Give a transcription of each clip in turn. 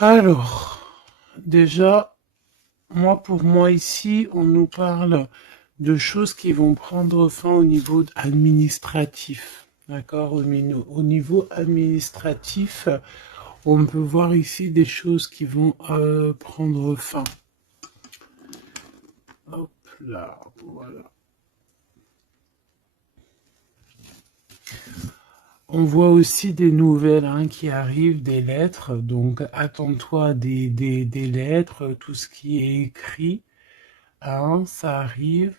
Alors, déjà, pour moi ici, on nous parle de choses qui vont prendre fin au niveau administratif. D'accord? Au niveau administratif, on peut voir ici des choses qui vont prendre fin. Hop là, voilà. On voit aussi des nouvelles qui arrivent, des lettres. Donc, attends-toi à des lettres, tout ce qui est écrit. Ça arrive.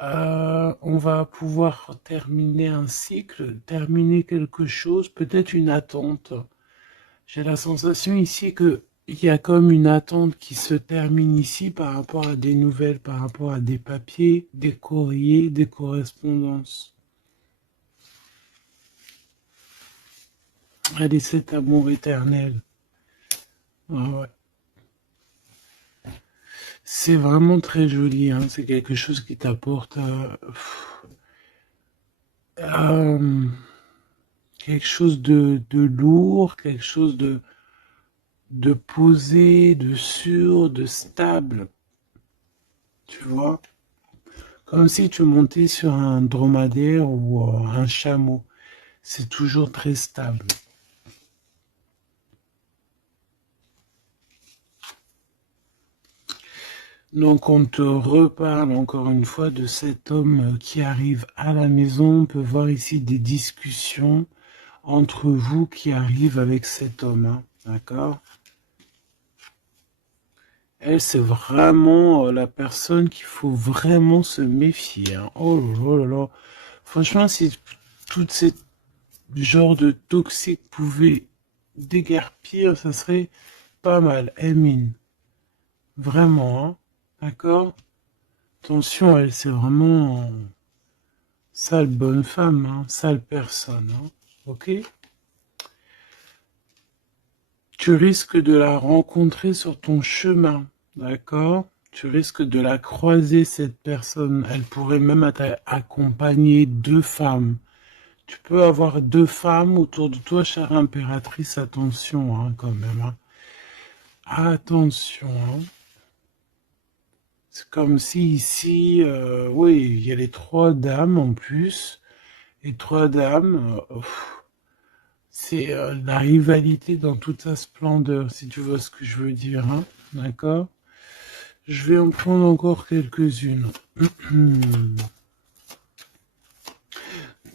On va pouvoir terminer un cycle, terminer quelque chose, peut-être une attente. J'ai la sensation ici que il y a comme une attente qui se termine ici par rapport à des nouvelles, par rapport à des papiers, des courriers, des correspondances. Allez, cet amour éternel. Ah ouais. C'est vraiment très joli, hein. C'est quelque chose qui t'apporte euh, quelque chose de lourd, quelque chose de posé, de sûr, de stable, tu vois. Comme si tu montais sur un dromadaire ou un chameau. C'est toujours très stable. Donc on te reparle encore une fois de cet homme qui arrive à la maison. On peut voir ici des discussions entre vous qui arrivent avec cet homme, hein. D'accord? Elle, c'est vraiment la personne qu'il faut vraiment se méfier, hein. Oh là là là. Franchement, si tout ce genre de toxique pouvait déguerpir, ça serait pas mal. Emine. Vraiment, hein. D'accord? Attention, elle, c'est vraiment sale bonne femme, hein. Sale personne, hein. Ok? Tu risques de la rencontrer sur ton chemin. D'accord? Tu risques de la croiser, cette personne. Elle pourrait même accompagner deux femmes. Tu peux avoir deux femmes autour de toi, chère impératrice. Attention, hein, quand même, hein. Attention, hein. C'est comme si ici, oui, il y a les trois dames en plus. Les trois dames, c'est la rivalité dans toute sa splendeur, si tu vois ce que je veux dire, hein. D'accord? Je vais en prendre encore quelques-unes.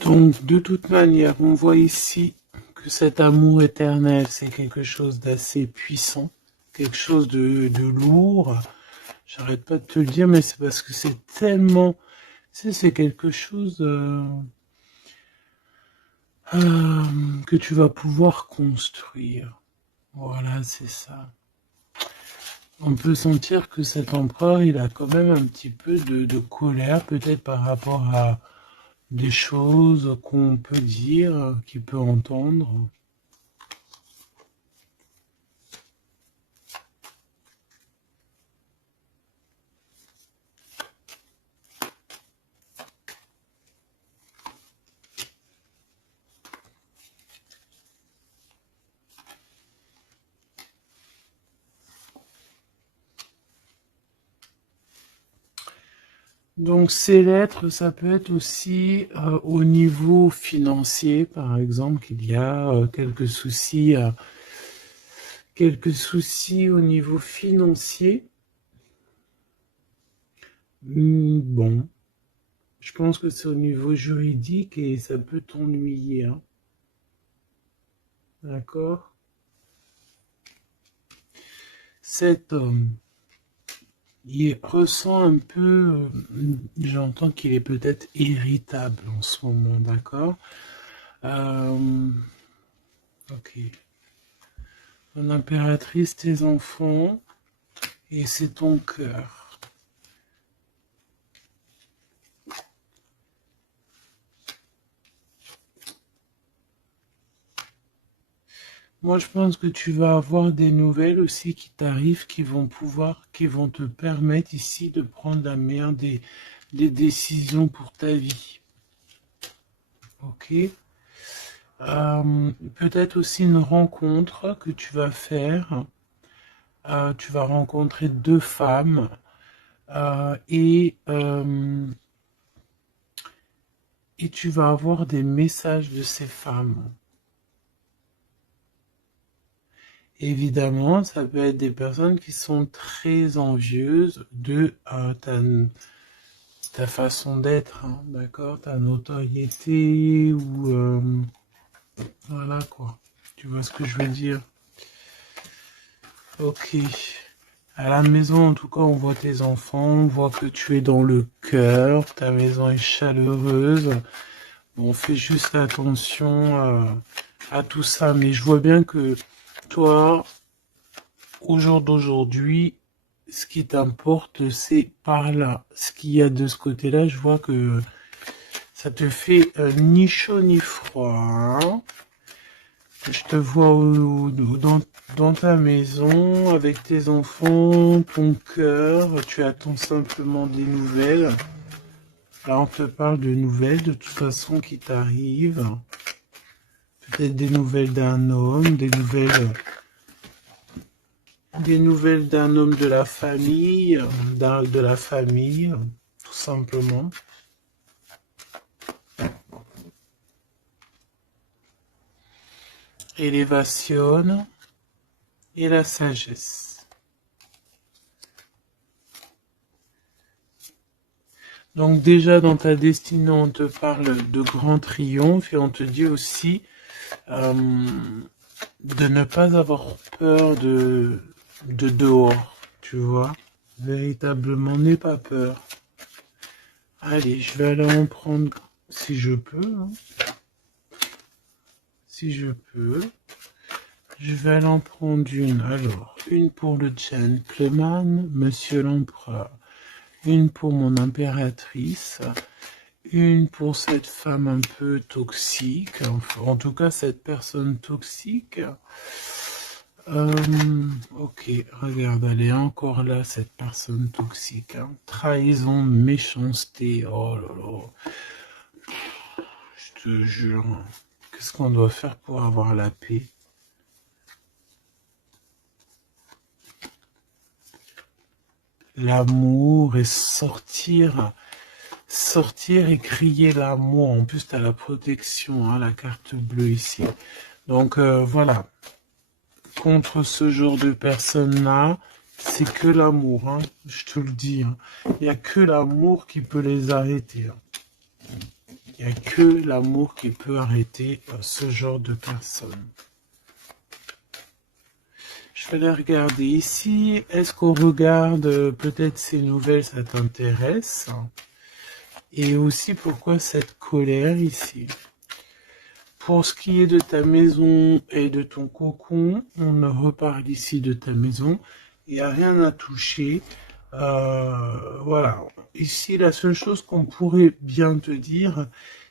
Donc, de toute manière, on voit ici que cet amour éternel, c'est quelque chose d'assez puissant, quelque chose de lourd. J'arrête pas de te le dire, mais c'est parce que c'est tellement... c'est quelque chose que tu vas pouvoir construire. Voilà, c'est ça. On peut sentir que cet empereur, il a quand même un petit peu de colère, peut-être par rapport à des choses qu'on peut dire, qu'il peut entendre. Donc ces lettres, ça peut être aussi au niveau financier, par exemple, qu'il y a quelques soucis au niveau financier. Bon, je pense que c'est au niveau juridique et ça peut t'ennuyer, hein. D'accord? Cet homme, il ressent un peu, j'entends qu'il est peut-être irritable en ce moment, d'accord? Euh, ok. Ton impératrice, tes enfants, et c'est ton cœur. Moi, je pense que tu vas avoir des nouvelles aussi qui t'arrivent, qui vont te permettre ici de prendre la meilleure des décisions pour ta vie. Ok? Peut-être aussi une rencontre que tu vas faire. Tu vas rencontrer deux femmes euh, et, euh, et tu vas avoir des messages de ces femmes. Évidemment, ça peut être des personnes qui sont très envieuses de ta façon d'être, hein, d'accord, ta notoriété ou voilà quoi. Tu vois ce que je veux dire? Ok. À la maison, en tout cas, on voit tes enfants, on voit que tu es dans le cœur, ta maison est chaleureuse. On fait juste attention à tout ça, mais je vois bien que toi, au jour d'aujourd'hui, ce qui t'importe, c'est par là. Ce qu'il y a de ce côté-là, je vois que ça te fait ni chaud ni froid, hein. Je te vois dans ta maison, avec tes enfants, ton cœur, tu attends simplement des nouvelles. Là, on te parle de nouvelles, de toute façon, qui t'arrivent. Peut-être des nouvelles d'un homme, des nouvelles d'un homme de la famille, de la famille, tout simplement. Élévation et la sagesse. Donc déjà dans ta destinée, on te parle de grand triomphe et on te dit aussi euh, de ne pas avoir peur de dehors, tu vois. Véritablement, n'aie pas peur. Allez, je vais aller en prendre si je peux, hein. Si je peux. Je vais aller en prendre une. Alors, une pour le gentleman, monsieur l'empereur. Une pour mon impératrice. Une pour cette femme un peu toxique. Enfin, en tout cas, cette personne toxique. Ok, regarde, elle est encore là, cette personne toxique, hein. Trahison, méchanceté. Oh là là. Je te jure. Qu'est-ce qu'on doit faire pour avoir la paix? L'amour et sortir et crier l'amour. En plus, tu as la protection, hein, la carte bleue ici. Donc voilà, contre ce genre de personnes-là, c'est que l'amour, hein, je te le dis, hein. Il n'y a que l'amour qui peut les arrêter, hein. Il n'y a que l'amour qui peut arrêter ce genre de personnes. Je vais les regarder ici. Est-ce qu'on regarde peut-être ces nouvelles, ça t'intéresse? Et aussi pourquoi cette colère ici? Pour ce qui est de ta maison et de ton cocon, on reparle ici de ta maison. Il n'y a rien à toucher. Voilà. Ici, la seule chose qu'on pourrait bien te dire,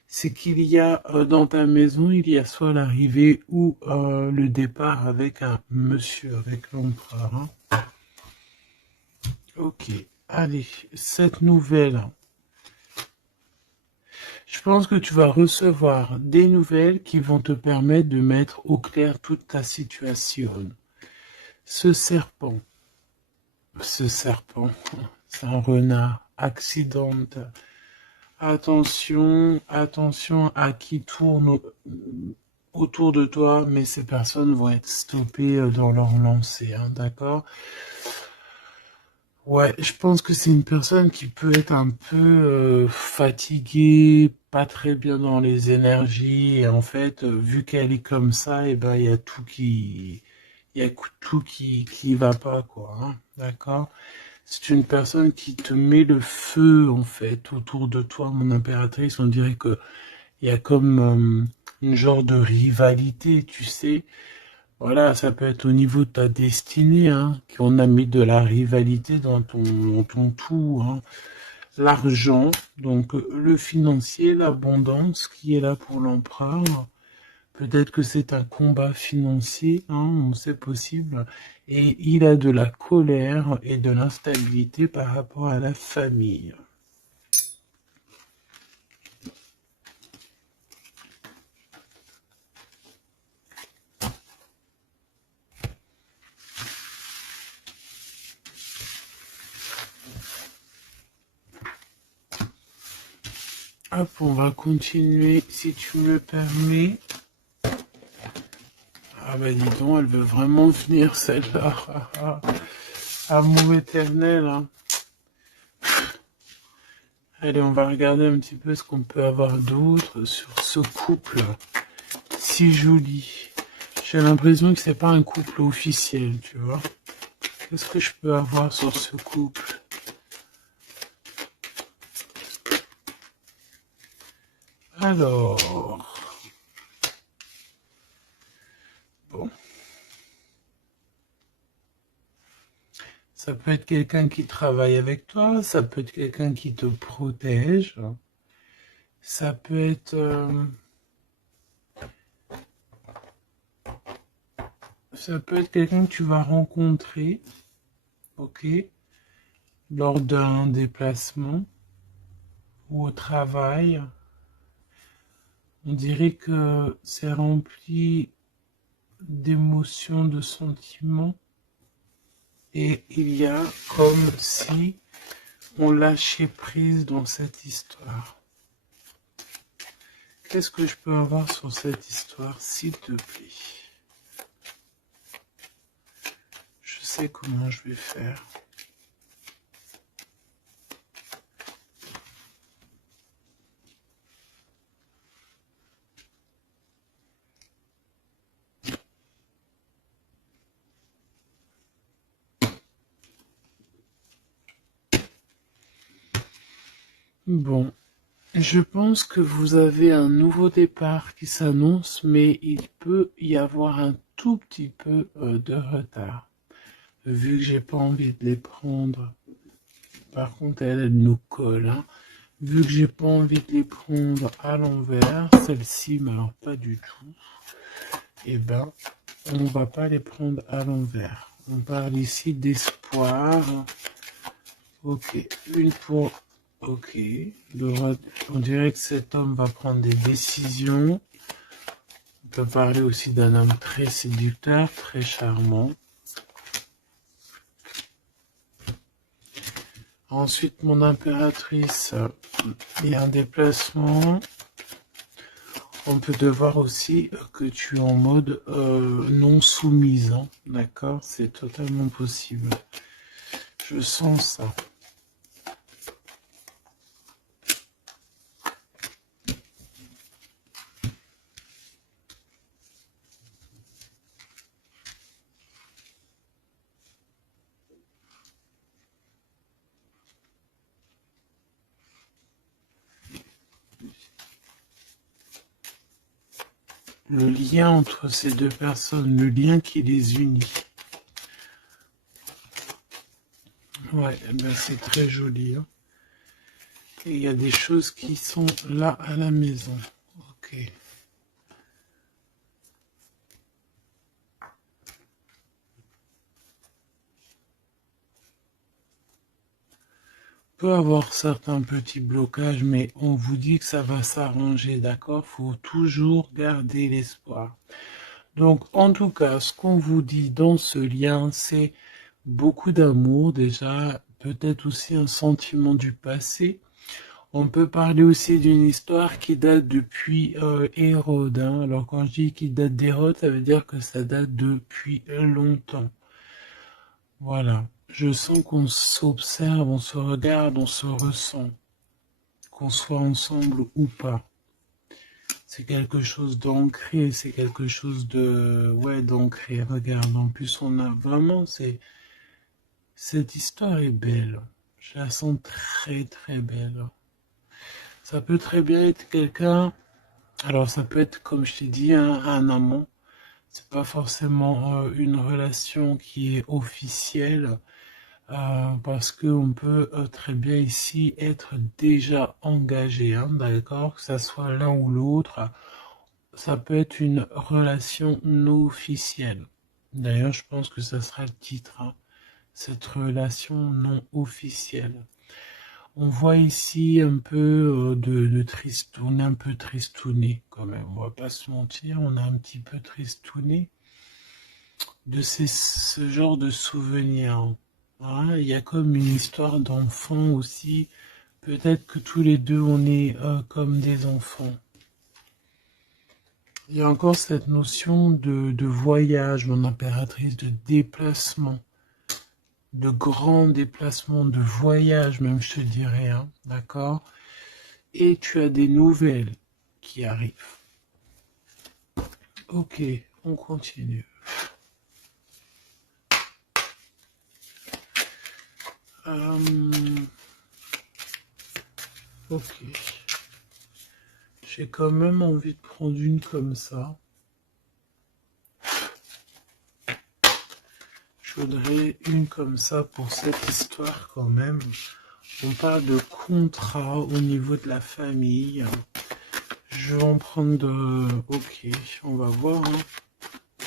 c'est qu'il y a dans ta maison, il y a soit l'arrivée ou le départ avec un monsieur, avec l'empereur, hein. Ok. Allez, cette nouvelle. Je pense que tu vas recevoir des nouvelles qui vont te permettre de mettre au clair toute ta situation. Ce serpent, ce serpent, c'est un renard, accidente. Attention, attention à qui tourne autour de toi, mais ces personnes vont être stoppées dans leur lancée, hein, d'accord? Ouais, je pense que c'est une personne qui peut être un peu fatiguée, pas très bien dans les énergies, et en fait, vu qu'elle est comme ça, et ben il y a il y a tout qui va pas, quoi, hein, d'accord? C'est une personne qui te met le feu, en fait, autour de toi, mon impératrice. On dirait que il y a comme une genre de rivalité, tu sais. Voilà, ça peut être au niveau de ta destinée, hein, qu'on a mis de la rivalité dans ton tout, hein. L'argent, donc le financier, l'abondance qui est là pour l'empereur. Peut-être que c'est un combat financier, hein, c'est possible. Et il a de la colère et de l'instabilité par rapport à la famille. Hop, on va continuer, si tu me le permets. Ah bah dis donc, elle veut vraiment venir celle-là. Amour éternel, hein. Allez, on va regarder un petit peu ce qu'on peut avoir d'autre sur ce couple si joli. J'ai l'impression que c'est pas un couple officiel, tu vois. Qu'est-ce que je peux avoir sur ce couple? Alors, bon, ça peut être quelqu'un qui travaille avec toi, ça peut être quelqu'un qui te protège, ça peut être, quelqu'un que tu vas rencontrer, ok, lors d'un déplacement ou au travail. On dirait que c'est rempli d'émotions, de sentiments, et il y a comme si on lâchait prise dans cette histoire. Qu'est-ce que je peux avoir sur cette histoire, s'il te plaît? Je sais comment je vais faire. Bon, je pense que vous avez un nouveau départ qui s'annonce, mais il peut y avoir un tout petit peu de retard. Vu que j'ai pas envie de les prendre. Par contre, elle nous colle, hein. Vu que j'ai pas envie de les prendre à l'envers, celle-ci, mais alors pas du tout, eh ben, on va pas les prendre à l'envers. On parle ici d'espoir. Ok, une pour... Ok, on dirait que cet homme va prendre des décisions. On peut parler aussi d'un homme très séducteur, très charmant. Ensuite, mon impératrice, il y a un déplacement. On peut devoir aussi que tu es en mode non soumise, hein. D'accord? C'est totalement possible. Je sens ça. Le lien entre ces deux personnes, le lien qui les unit. Ouais, ben c'est très joli, hein. Et il y a des choses qui sont là à la maison. Ok. Peut avoir certains petits blocages, mais on vous dit que ça va s'arranger, d'accord? Faut toujours garder l'espoir. Donc, en tout cas, ce qu'on vous dit dans ce lien, c'est beaucoup d'amour déjà, peut-être aussi un sentiment du passé. On peut parler aussi d'une histoire qui date depuis Hérode, hein. Alors quand je dis qu'il date d'Hérode, ça veut dire que ça date depuis longtemps. Voilà. Je sens qu'on s'observe, on se regarde, on se ressent, qu'on soit ensemble ou pas. C'est quelque chose d'ancré, c'est quelque chose de... Ouais, d'ancré. Regarde, en plus on a vraiment... Cette histoire est belle. Je la sens très très belle. Ça peut très bien être quelqu'un... Alors ça peut être, comme je t'ai dit, un amant. C'est pas forcément une relation qui est officielle. Parce qu'on peut très bien ici être déjà engagé, hein, d'accord? Que ça soit l'un ou l'autre, ça peut être une relation non officielle. D'ailleurs, je pense que ça sera le titre, hein, cette relation non officielle. On voit ici un peu de triste, on est un peu tristouné quand même, on va pas se mentir, on est un petit peu tristouné de ce genre de souvenirs, hein. Il y a comme une histoire d'enfant aussi Peut-être que tous les deux, on est comme des enfants. Il y a encore cette notion de voyage, mon impératrice, de déplacement, de grand déplacement, de voyage même, je te dirais, hein, d'accord? Et tu as des nouvelles qui arrivent. Ok, on continue. Ok. J'ai quand même envie de prendre une comme ça. Je voudrais une comme ça pour cette histoire quand même. On parle de contrat au niveau de la famille. Je vais en prendre de... Ok, on va voir. Hein.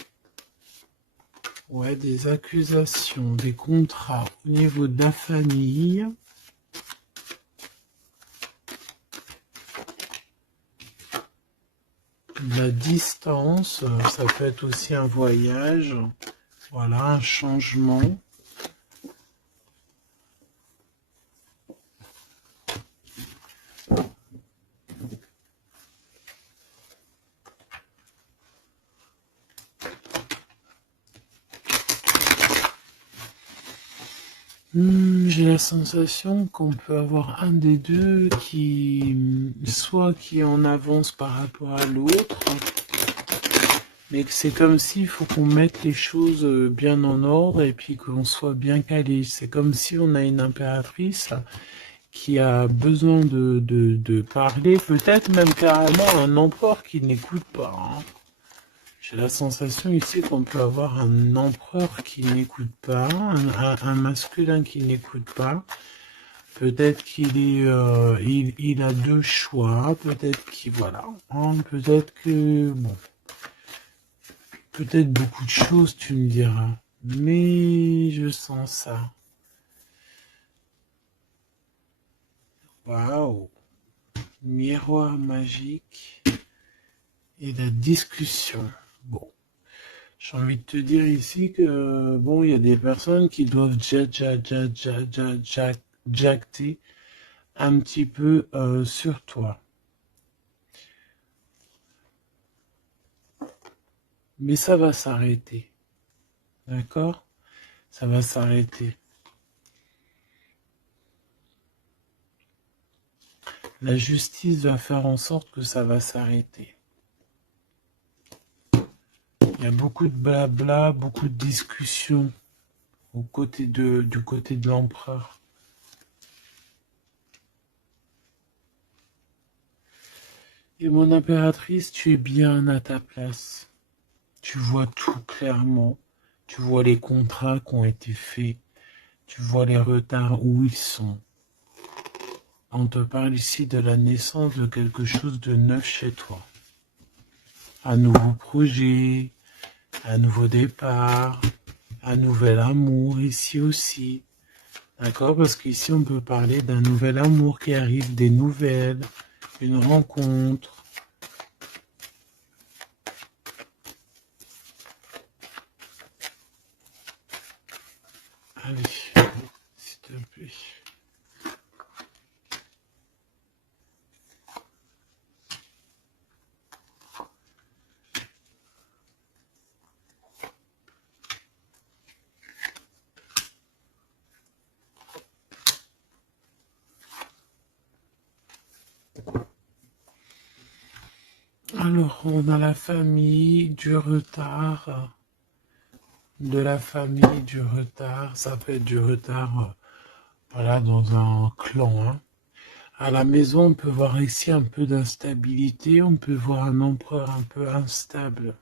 Ouais, des accusations, des contrats au niveau de la famille. La distance, ça peut être aussi un voyage. Voilà, un changement. J'ai la sensation qu'on peut avoir un des deux qui, soit qui est en avance par rapport à l'autre, mais que c'est comme s'il faut qu'on mette les choses bien en ordre et puis qu'on soit bien calé. C'est comme si on a une impératrice qui a besoin de parler, peut-être même carrément un empereur qui n'écoute pas. Hein. J'ai la sensation ici qu'on peut avoir un empereur qui n'écoute pas, un masculin qui n'écoute pas. Peut-être qu'il est, il a deux choix. Peut-être qu'il voilà. Hein, peut-être que bon, peut-être beaucoup de choses, tu me diras. Mais je sens ça. Waouh, miroir magique et la discussion. Bon. J'ai envie de te dire ici que, bon, il y a des personnes qui doivent jacter un petit peu sur toi. Mais ça va s'arrêter. D'accord? Ça va s'arrêter. La justice va faire en sorte que ça va s'arrêter. Il y a beaucoup de blabla, beaucoup de discussions du côté de l'empereur. Et mon impératrice, tu es bien à ta place. Tu vois tout clairement. Tu vois les contrats qui ont été faits. Tu vois les retards où ils sont. On te parle ici de la naissance de quelque chose de neuf chez toi. Un nouveau projet, un nouveau départ, un nouvel amour ici aussi. D'accord? Parce qu'ici, on peut parler d'un nouvel amour qui arrive, des nouvelles, une rencontre. Allez, s'il te plaît. Alors, on a la famille, du retard, de la famille, du retard. Ça peut être du retard, voilà, dans un clan. Hein. À la maison, on peut voir ici un peu d'instabilité. On peut voir un empereur un peu instable.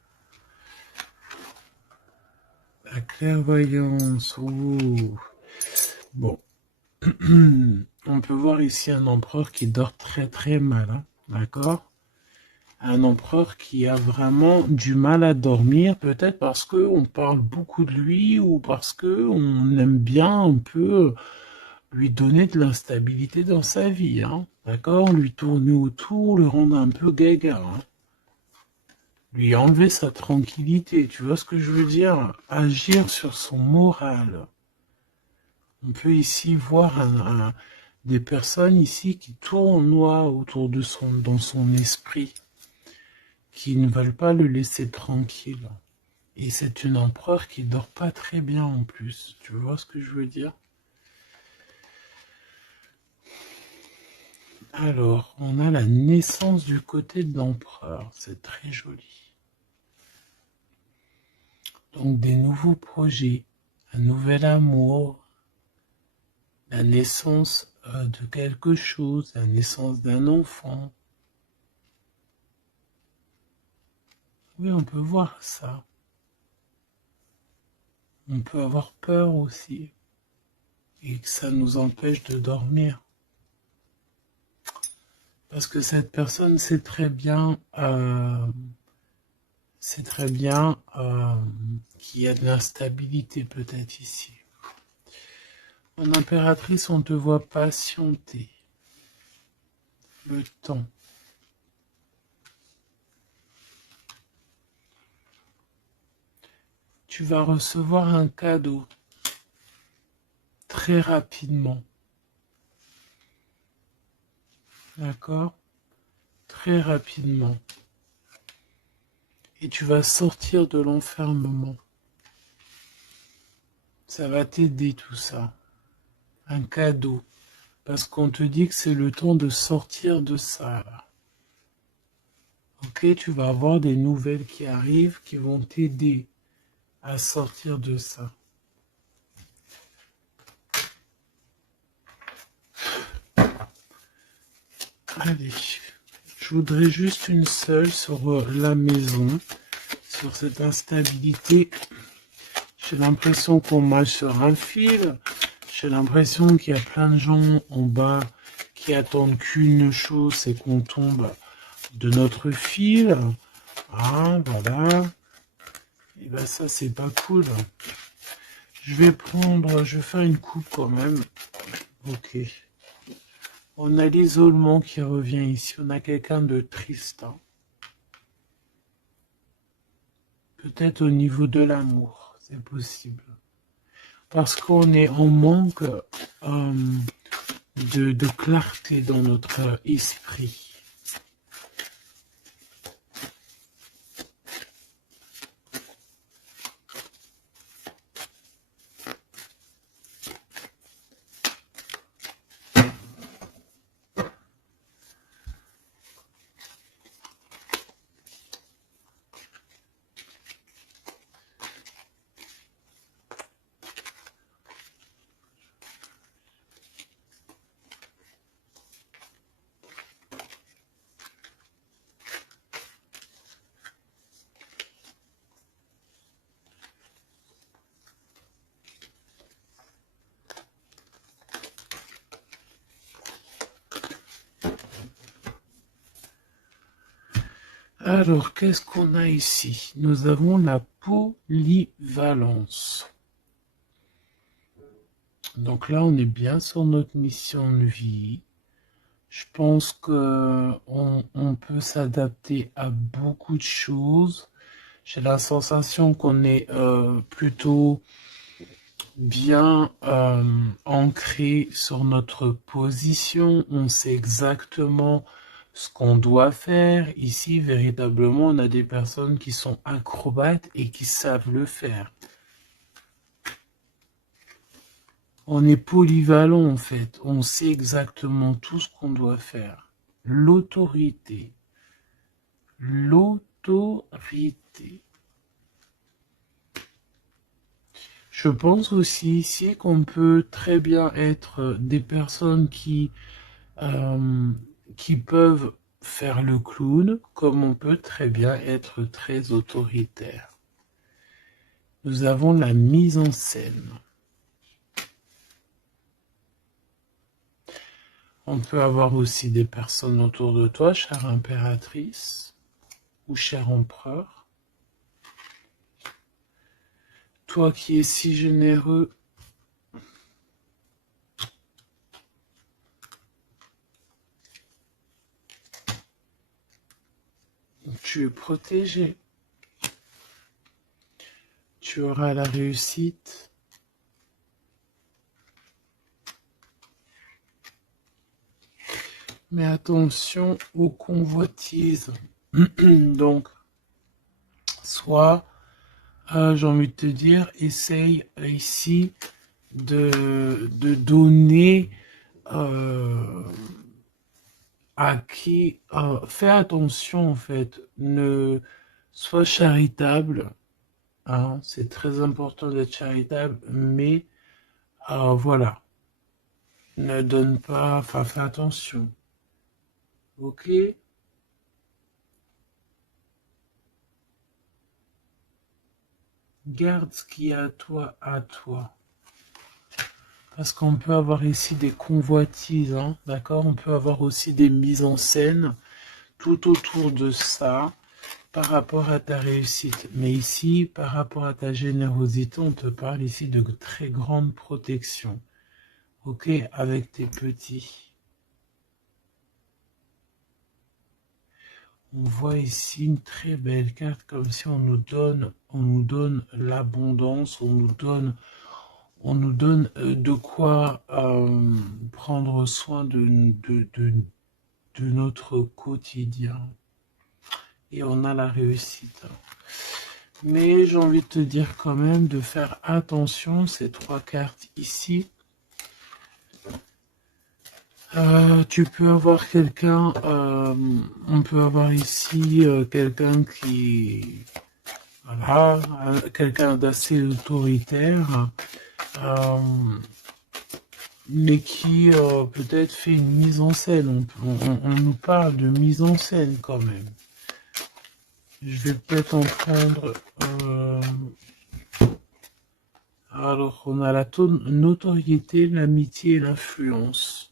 La clairvoyance. Ouh. Bon. On peut voir ici un empereur qui dort très très mal. Hein. D'accord? Un empereur qui a vraiment du mal à dormir, peut-être parce qu'on parle beaucoup de lui ou parce qu'on aime bien un peu lui donner de l'instabilité dans sa vie, hein, d'accord? Lui tourner autour, le rendre un peu gaga, hein. Lui enlever sa tranquillité, tu vois ce que je veux dire? Agir sur son moral. On peut ici voir des personnes ici qui tournoient autour de dans son esprit, qui ne veulent pas le laisser tranquille. Et c'est une empereur qui dort pas très bien en plus. Tu vois ce que je veux dire? Alors, on a la naissance du côté de l'empereur. C'est très joli. Donc, des nouveaux projets, un nouvel amour, la naissance de quelque chose, la naissance d'un enfant. Oui, on peut voir ça. On peut avoir peur aussi. Et que ça nous empêche de dormir. Parce que cette personne sait très bien qu'il y a de l'instabilité peut-être ici. En impératrice, on te voit patienter le temps. Tu vas recevoir un cadeau très rapidement. D'accord? Très rapidement. Et tu vas sortir de l'enfermement. Ça va t'aider tout ça. Un cadeau. Parce qu'on te dit que c'est le temps de sortir de ça. Là. Ok, tu vas avoir des nouvelles qui arrivent qui vont t'aider à sortir de ça. Allez, je voudrais juste une seule sur la maison, sur cette instabilité. J'ai l'impression qu'on marche sur un fil. J'ai l'impression qu'il y a plein de gens en bas qui attendent qu'une chose, c'est qu'on tombe de notre fil. Ah, voilà. Et ben ça, c'est pas cool. Je vais faire une coupe quand même. Ok. On a l'isolement qui revient ici. On a quelqu'un de triste. Hein. Peut-être au niveau de l'amour, c'est possible. Parce qu'on est en manque de clarté dans notre esprit. Alors, qu'est-ce qu'on a ici? Nous avons la polyvalence. Donc là, on est bien sur notre mission de vie. Je pense que on peut s'adapter à beaucoup de choses. J'ai la sensation qu'on est plutôt bien ancré sur notre position. On sait exactement ce qu'on doit faire. Ici, véritablement, on a des personnes qui sont acrobates et qui savent le faire. On est polyvalent en fait. On sait exactement tout ce qu'on doit faire. L'autorité. L'autorité. Je pense aussi ici qu'on peut très bien être des personnes qui peuvent faire le clown, comme on peut très bien être très autoritaire. Nous avons la mise en scène. On peut avoir aussi des personnes autour de toi, chère impératrice ou cher empereur. Toi qui es si généreux, tu es protégé. Tu auras la réussite. Mais attention aux convoitises. Donc, soit, j'ai envie de te dire, essaye ici de donner à qui... fais attention, en fait. Ne sois charitable. Hein, c'est très important d'être charitable, mais voilà. Ne donne pas... Enfin, fais attention. Ok? Garde ce qui est à toi, à toi. Parce qu'on peut avoir ici des convoitises, hein, d'accord? On peut avoir aussi des mises en scène tout autour de ça par rapport à ta réussite. Mais ici, par rapport à ta générosité, on te parle ici de très grande protection. Ok? Avec tes petits. On voit ici une très belle carte, comme si on nous donne l'abondance, on nous donne de quoi prendre soin de notre quotidien. Et on a la réussite. Mais j'ai envie de te dire quand même de faire attention, ces trois cartes ici. Tu peux avoir quelqu'un, on peut avoir ici quelqu'un qui, voilà, quelqu'un d'assez autoritaire, euh, mais qui peut-être fait une mise en scène. On nous parle de mise en scène quand même. Je vais peut-être en prendre... Alors, on a la notoriété, l'amitié et l'influence.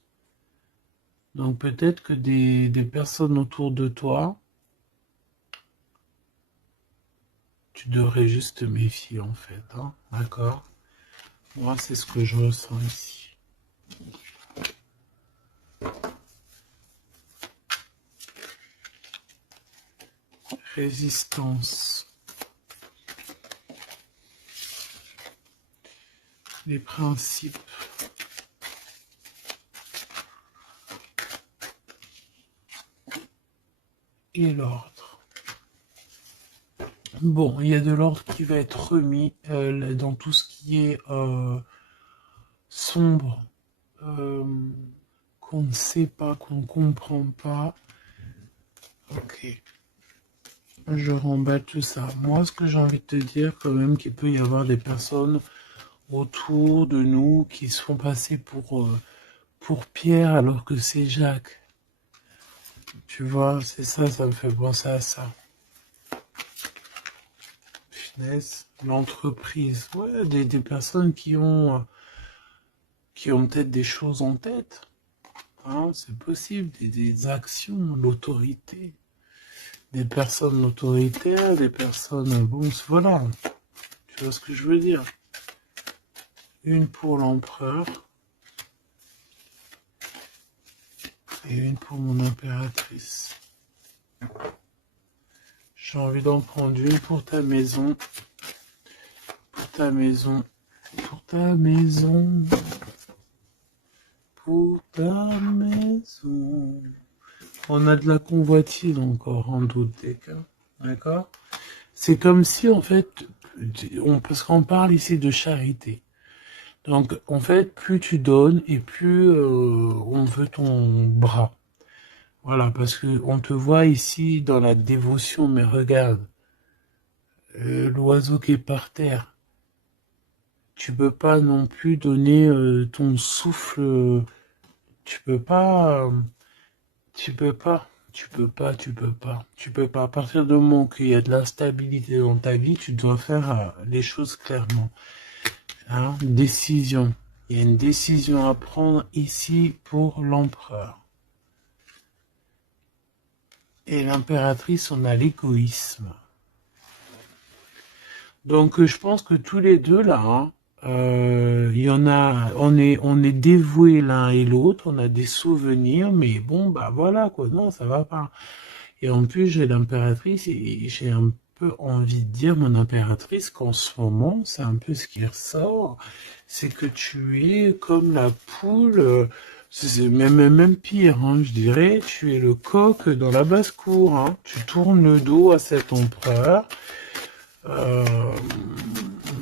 Donc peut-être que des personnes autour de toi, tu devrais juste te méfier en fait. Hein, d'accord? Moi, c'est ce que je ressens ici. Résistance. Les principes. Et l'ordre. Bon, il y a de l'ordre qui va être remis dans tout ce qui est sombre, qu'on ne sait pas, qu'on ne comprend pas. Ok. Je remballe tout ça. Moi, ce que j'ai envie de te dire, quand même, qu'il peut y avoir des personnes autour de nous qui se font passer pour Pierre alors que c'est Jacques. Tu vois, c'est ça, ça me fait penser à ça. Finesse, l'entreprise. Ouais, des personnes qui ont peut-être des choses en tête. Hein, c'est possible, des actions, l'autorité. Des personnes autoritaires, des personnes... Bon, voilà. Tu vois ce que je veux dire? Une pour l'empereur. Et une pour mon impératrice. J'ai envie d'en prendre une pour ta maison. Pour ta maison. Pour ta maison. Pour ta maison. On a de la convoitise encore en doute des cas. D'accord? C'est comme si en fait, parce qu'on parle ici de charité. Donc en fait, plus tu donnes et plus on veut ton bras. Voilà, parce que on te voit ici dans la dévotion, mais regarde, l'oiseau qui est par terre, tu peux pas non plus donner ton souffle, tu peux pas, tu peux pas, tu peux pas, tu peux pas, tu peux pas. À partir du moment qu'il y a de l'instabilité dans ta vie, tu dois faire les choses clairement. Hein, décision. Il y a une décision à prendre ici pour l'empereur. Et l'impératrice, on a l'égoïsme. Donc je pense que tous les deux là, hein, il y en a, on est dévoués l'un et l'autre, on a des souvenirs, mais bon bah voilà quoi, non ça va pas. Et en plus j'ai l'impératrice et j'ai un peu envie de dire mon impératrice qu'en ce moment c'est un peu ce qui ressort, c'est que tu es comme la poule C'est même pire, hein, je dirais, tu es le coq dans la basse-cour, hein. Tu tournes le dos à cet empereur. Euh,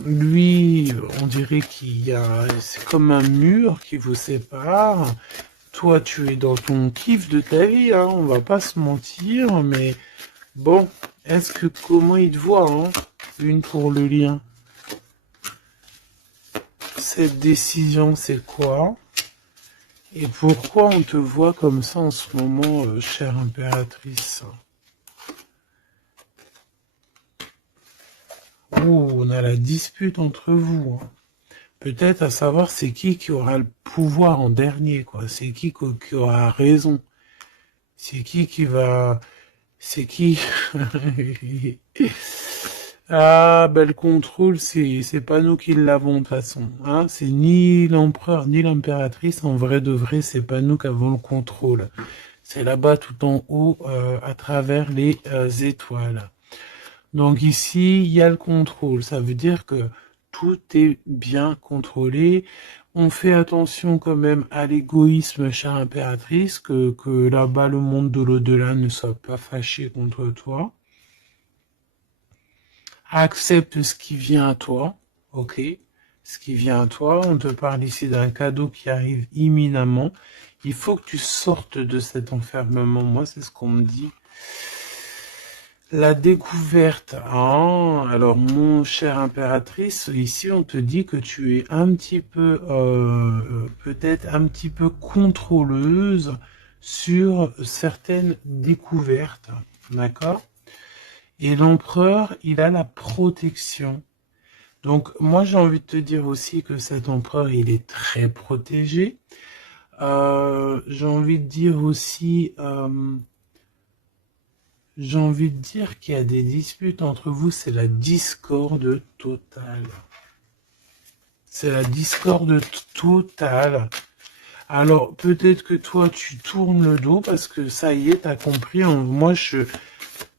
Lui, on dirait qu'il y a, c'est comme un mur qui vous sépare. Toi, tu es dans ton kiff de ta vie, hein, on va pas se mentir, mais bon, comment il te voit, hein, une pour le lien. Cette décision, c'est quoi? Et pourquoi on te voit comme ça en ce moment, chère impératrice? Oh, on a la dispute entre vous, hein. Peut-être à savoir c'est qui aura le pouvoir en dernier, quoi. C'est qui aura raison. C'est qui va... C'est qui... Ah, ben le contrôle, c'est pas nous qui l'avons de toute façon. Hein. C'est ni l'empereur ni l'impératrice. En vrai de vrai, c'est pas nous qui avons le contrôle. C'est là-bas tout en haut, à travers les étoiles. Donc ici, il y a le contrôle. Ça veut dire que tout est bien contrôlé. On fait attention quand même à l'égoïsme, chère impératrice, que là-bas, le monde de l'au-delà ne soit pas fâché contre toi. Accepte ce qui vient à toi, ok? Ce qui vient à toi. On te parle ici d'un cadeau qui arrive imminemment. Il faut que tu sortes de cet enfermement. Moi, c'est ce qu'on me dit. La découverte. Ah, alors, mon cher impératrice, ici, on te dit que tu es un petit peu, peut-être un petit peu contrôleuse sur certaines découvertes. D'accord? Et l'empereur, il a la protection. Donc, moi, j'ai envie de te dire aussi que cet empereur, il est très protégé. J'ai envie de dire aussi... J'ai envie de dire qu'il y a des disputes entre vous, c'est la discorde totale. C'est la discorde totale. Alors, peut-être que toi, tu tournes le dos parce que ça y est, t'as compris. Moi, je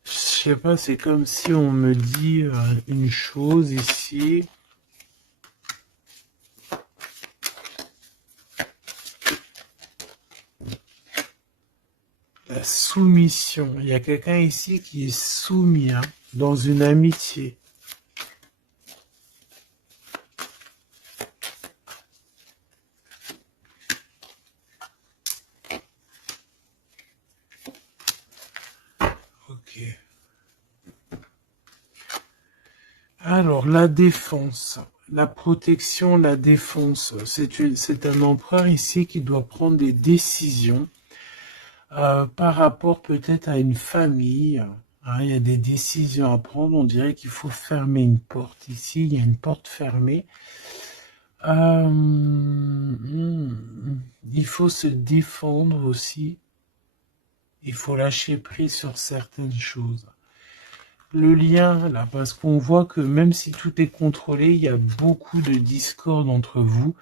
sais pas, c'est comme si on me dit une chose ici. La soumission. Il y a quelqu'un ici qui est soumis, hein, dans une amitié. Ok. Alors, la défense, la protection, la défense, c'est un empereur ici qui doit prendre des décisions par rapport peut-être à une famille. Hein, il y a des décisions à prendre. On dirait qu'il faut fermer une porte ici. Il y a une porte fermée. Il faut se défendre aussi. Il faut lâcher prise sur certaines choses. Le lien, là, parce qu'on voit que même si tout est contrôlé, il y a beaucoup de discorde entre vous.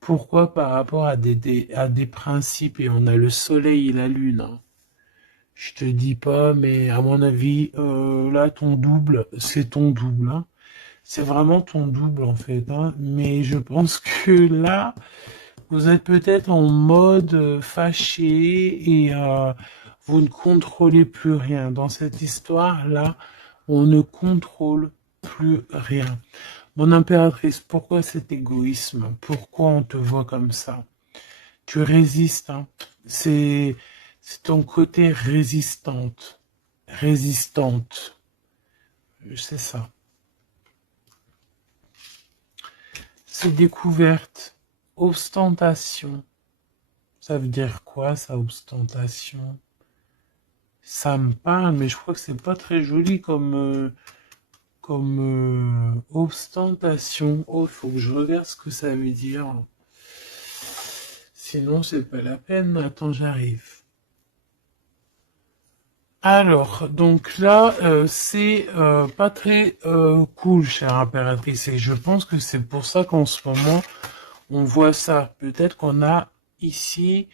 Pourquoi? Par rapport à des principes, et on a le soleil et la lune. Hein. Je te dis pas, mais à mon avis, là, ton double, c'est ton double. Hein. C'est vraiment ton double, en fait. Hein. Mais je pense que là, vous êtes peut-être en mode fâché et vous ne contrôlez plus rien. Dans cette histoire-là, on ne contrôle plus rien. Mon impératrice, pourquoi cet égoïsme? Pourquoi on te voit comme ça? Tu résistes, hein. C'est ton côté résistante. Résistante. C'est ça. C'est découverte. Ostentation. Ça veut dire quoi, ça, ostentation? Ça me parle, mais je crois que c'est pas très joli comme ostentation. Oh, il faut que je regarde ce que ça veut dire. Sinon, c'est pas la peine. Attends, j'arrive. Alors, donc là, c'est pas très cool, chère impératrice, et je pense que c'est pour ça qu'en ce moment, on voit ça. Peut-être qu'on a ici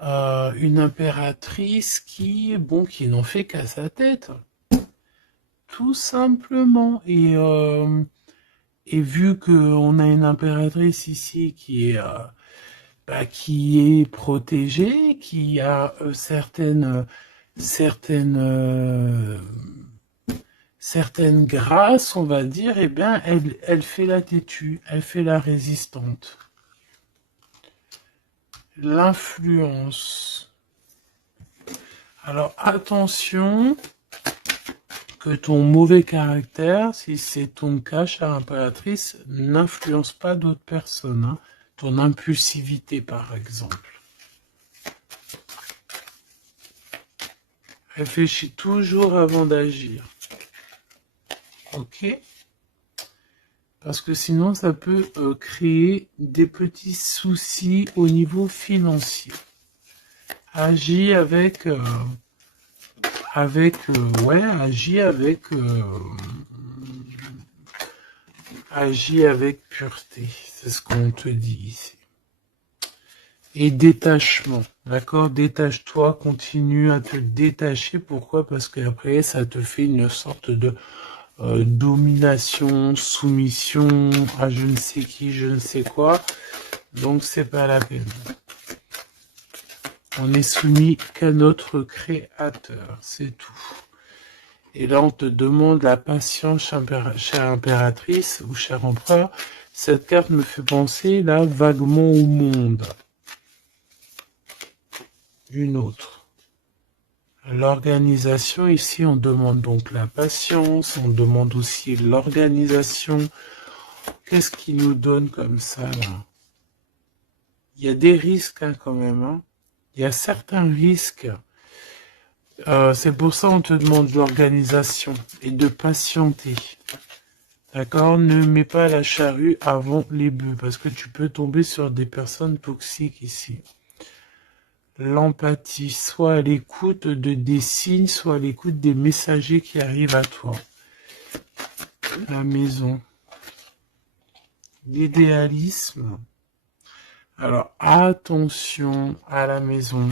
une impératrice qui n'en fait qu'à sa tête, tout simplement. Et vu qu'on a une impératrice ici qui est protégée, qui a certaines grâces, on va dire, eh bien, elle fait la têtue, elle fait la résistante. L'influence. Alors, attention que ton mauvais caractère, si c'est ton cas, chère impératrice, n'influence pas d'autres personnes. Hein. Ton impulsivité, par exemple. Réfléchis toujours avant d'agir. Ok? Parce que sinon, ça peut créer des petits soucis au niveau financier. Agis agis avec pureté. C'est ce qu'on te dit ici. Et détachement, d'accord? Détache-toi, continue à te détacher. Pourquoi? Parce qu'après, ça te fait une sorte de domination, soumission à je ne sais qui, je ne sais quoi. Donc, c'est pas la peine. On est soumis qu'à notre créateur, c'est tout. Et là, on te demande la patience, chère impératrice ou cher empereur. Cette carte me fait penser, là, vaguement au monde. Une autre. L'organisation, ici, on demande donc la patience, on demande aussi l'organisation. Qu'est-ce qui nous donne comme ça, là? Il y a des risques, hein, quand même. Hein. Il y a certains risques. C'est pour ça qu'on te demande l'organisation et de patienter. D'accord? Ne mets pas la charrue avant les bœufs, parce que tu peux tomber sur des personnes toxiques ici. L'empathie, soit à l'écoute des signes, soit à l'écoute des messagers qui arrivent à toi. La maison. L'idéalisme. Alors, attention à la maison.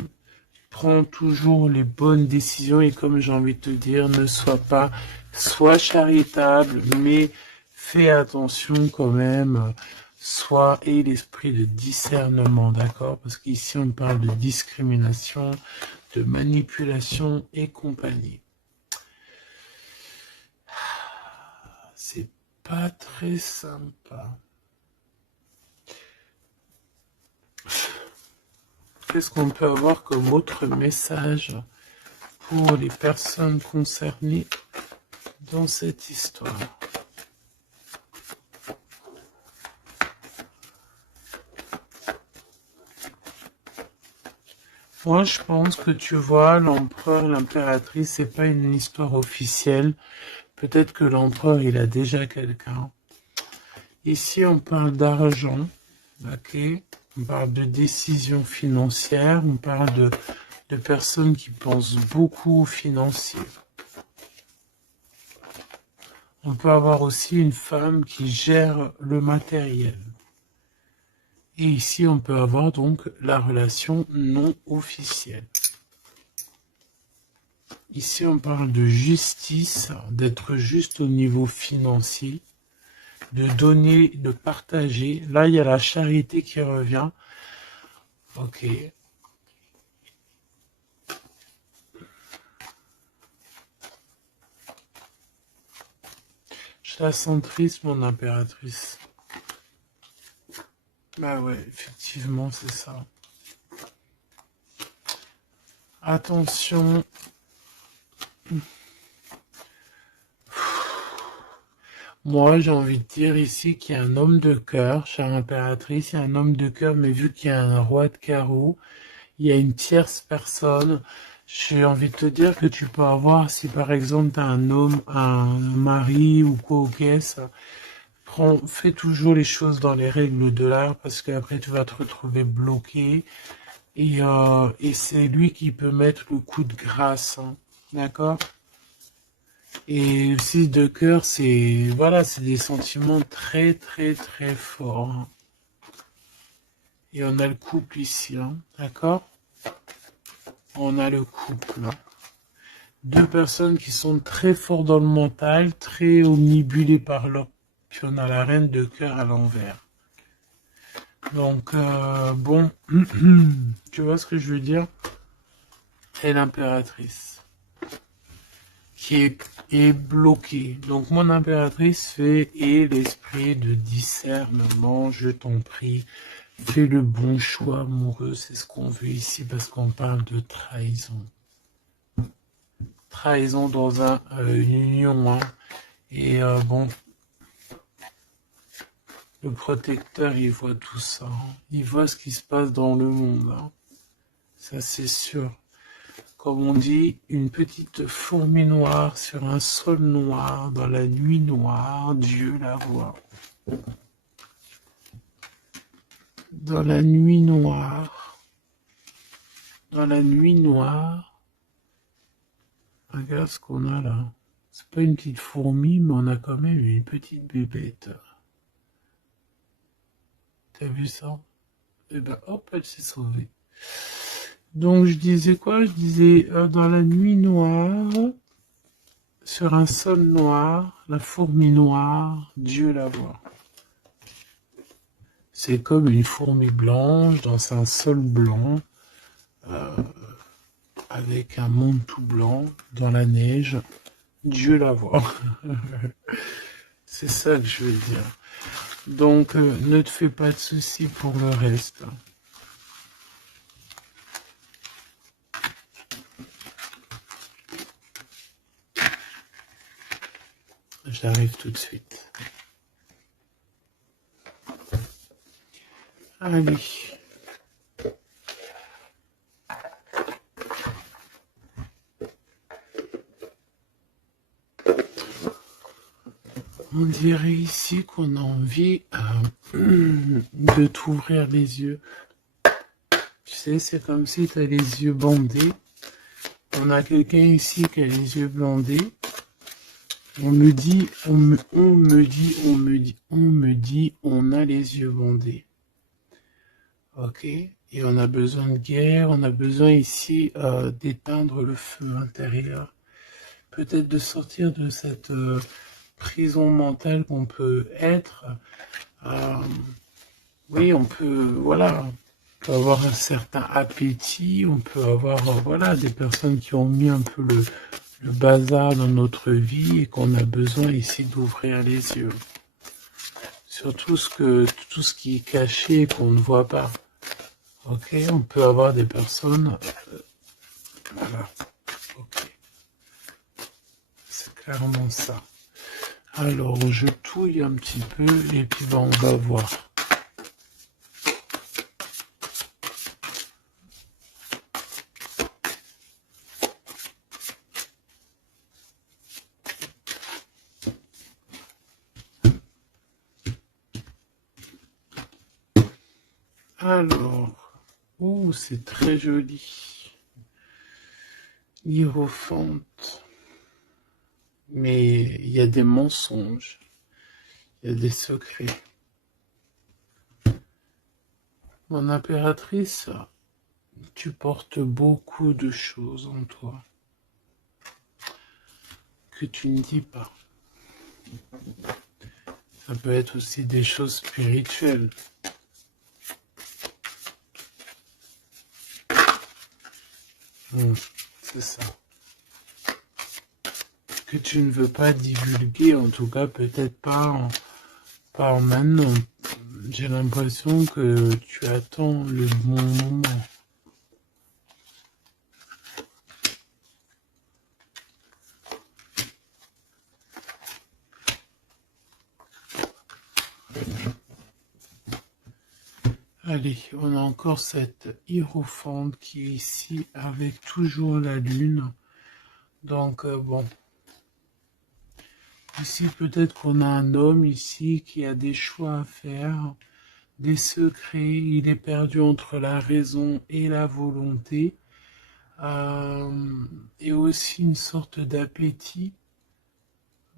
Prends toujours les bonnes décisions et comme j'ai envie de te dire, ne sois charitable, mais fais attention quand même. Aie l'esprit de discernement, d'accord? Parce qu'ici, on parle de discrimination, de manipulation et compagnie. C'est pas très sympa. Qu'est-ce qu'on peut avoir comme autre message pour les personnes concernées dans cette histoire? Moi, je pense que tu vois, l'empereur, l'impératrice, c'est pas une histoire officielle. Peut-être que l'empereur, il a déjà quelqu'un. Ici, on parle d'argent, ok? On parle de décisions financières, on parle de personnes qui pensent beaucoup aux financiers. On peut avoir aussi une femme qui gère le matériel. Et ici, on peut avoir donc la relation non officielle. Ici, on parle de justice, d'être juste au niveau financier, de donner, de partager. Là, il y a la charité qui revient. Ok. Je la sens triste, mon impératrice. Bah ouais, effectivement, c'est ça. Attention. Moi, j'ai envie de dire ici qu'il y a un homme de cœur, chère impératrice, il y a un homme de cœur, mais vu qu'il y a un roi de carreau, il y a une tierce personne. J'ai envie de te dire que tu peux avoir, si par exemple tu as un homme, un mari ou quoi au caisse, fais toujours les choses dans les règles de l'art parce qu'après tu vas te retrouver bloqué et c'est lui qui peut mettre le coup de grâce, hein, d'accord? Et aussi de cœur, c'est voilà, c'est des sentiments très très très forts. Hein. Et on a le couple ici, hein, d'accord? On a le couple. Hein. Deux personnes qui sont très forts dans le mental, très omnibulées par leur... Puis on a la reine de cœur à l'envers. Donc, bon, tu vois ce que je veux dire? Et l'impératrice qui est bloquée. Donc, mon impératrice fait et l'esprit de discernement, je t'en prie, fais le bon choix amoureux, c'est ce qu'on veut ici parce qu'on parle de trahison. Trahison dans une union, hein. Et bon, le protecteur, il voit tout ça, hein. Il voit ce qui se passe dans le monde, hein. Ça, c'est sûr. Comme on dit, une petite fourmi noire sur un sol noir, dans la nuit noire, Dieu la voit. Dans la nuit noire, dans la nuit noire, regarde ce qu'on a là. C'est pas une petite fourmi, mais on a quand même une petite bébête. T'as vu ça? Et ben hop, elle s'est sauvée. Donc je disais quoi? Je disais dans la nuit noire, sur un sol noir, la fourmi noire, Dieu la voit. C'est comme une fourmi blanche dans un sol blanc, avec un monde tout blanc, dans la neige, Dieu la voit. C'est ça que je veux dire. Donc ne te fais pas de soucis pour le reste. J'arrive tout de suite. Allez. On dirait ici qu'on a envie de t'ouvrir les yeux. Tu sais, c'est comme si tu as les yeux bandés. On a quelqu'un ici qui a les yeux bandés. On me dit, on a les yeux bandés. Ok? Et on a besoin de guerre, on a besoin ici d'éteindre le feu intérieur. Peut-être de sortir de cette prison mentale qu'on peut être. Oui, on peut, voilà, on peut avoir un certain appétit, on peut avoir, voilà, des personnes qui ont mis un peu le bazar dans notre vie et qu'on a besoin ici d'ouvrir les yeux. Sur tout ce qui est caché et qu'on ne voit pas. Ok, on peut avoir des personnes, voilà, ok, c'est clairement ça. Alors, je touille un petit peu et puis ben, on va voir. Alors, oh, c'est très joli. Hiérophante. Mais il y a des mensonges, il y a des secrets. Mon impératrice, tu portes beaucoup de choses en toi que tu ne dis pas. Ça peut être aussi des choses spirituelles. C'est ça. Que tu ne veux pas divulguer, en tout cas peut-être pas en maintenant. J'ai l'impression que tu attends le bon moment. Allez, on a encore cette hiérophante qui est ici avec toujours la lune. Donc bon, ici peut-être qu'on a un homme ici qui a des choix à faire, des secrets, il est perdu entre la raison et la volonté, et aussi une sorte d'appétit.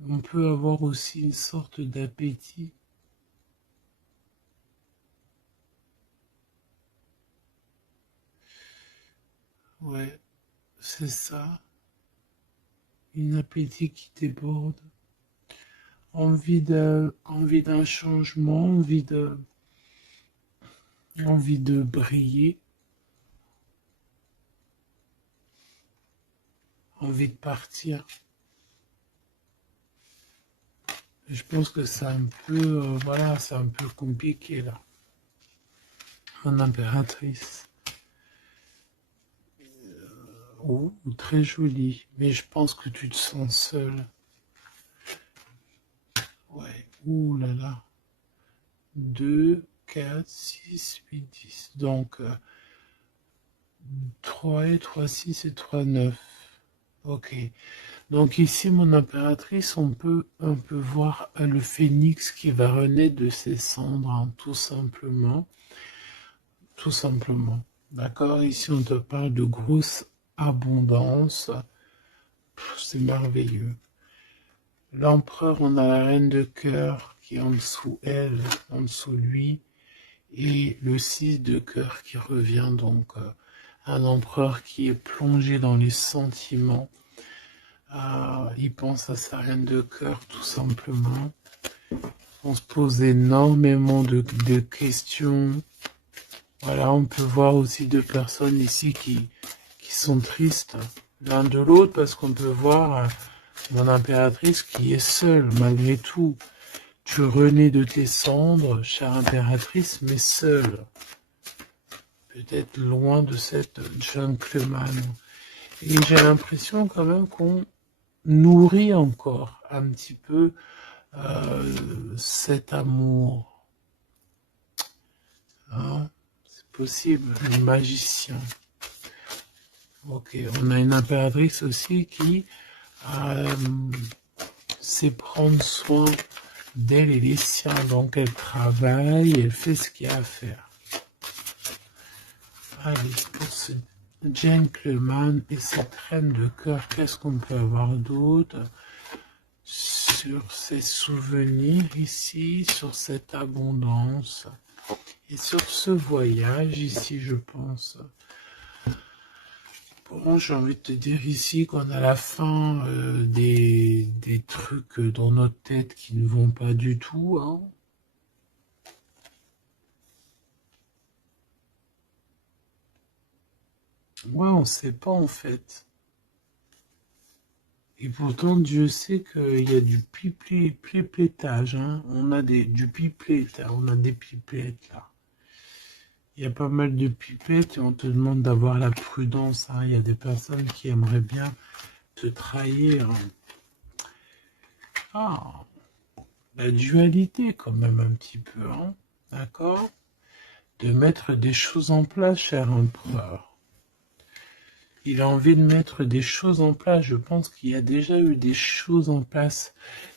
On peut avoir aussi une sorte d'appétit. Ouais, c'est ça. Une appétit qui déborde. Envie d'un changement, envie de... envie de briller, envie de partir. Je pense que c'est un peu, voilà, c'est un peu compliqué là. Mon impératrice. Oh, très jolie. Mais je pense que tu te sens seule. Ouais. Ouh là là. 2, 4, 6, 8, 10. Donc, 3 et 3, 6 et 3, 9. Ok. Donc ici, mon impératrice, on peut un peu voir le phénix qui va renaître de ses cendres, hein, tout simplement. Tout simplement. D'accord? Ici, on te parle de grosse abondance. C'est merveilleux. L'empereur, on a la reine de cœur qui est en dessous elle, en dessous lui, et le 6 de cœur qui revient, donc un empereur qui est plongé dans les sentiments. Il pense à sa reine de cœur, tout simplement. On se pose énormément de questions. Voilà, on peut voir aussi deux personnes ici qui sont tristes l'un de l'autre, parce qu'on peut voir mon impératrice qui est seule, malgré tout. Tu renais de tes cendres, chère impératrice, mais seule. Peut-être loin de cette gentleman. Et j'ai l'impression quand même qu'on nourrit encore un petit peu cet amour. Hein, c'est possible, le magicien. Ok, on a une impératrice aussi qui sait prendre soin d'elle et des siens. Donc elle travaille, elle fait ce qu'il y a à faire. Allez, pour ce gentleman et cette reine de cœur, qu'est-ce qu'on peut avoir d'autre sur ces souvenirs ici, sur cette abondance et sur ce voyage ici, je pense. Bon, j'ai envie de te dire ici qu'on a la fin des trucs dans notre tête qui ne vont pas du tout, hein. Ouais, on sait pas en fait. Et pourtant, Dieu sait qu'il y a du piplettage, hein. On a du pipelette, on a des pipettes là. Il y a pas mal de pipettes et on te demande d'avoir la prudence, hein. Il y a des personnes qui aimeraient bien te trahir. Ah, la dualité quand même un petit peu, hein. D'accord? De mettre des choses en place, cher empereur. Il a envie de mettre des choses en place. Je pense qu'il y a déjà eu des choses en place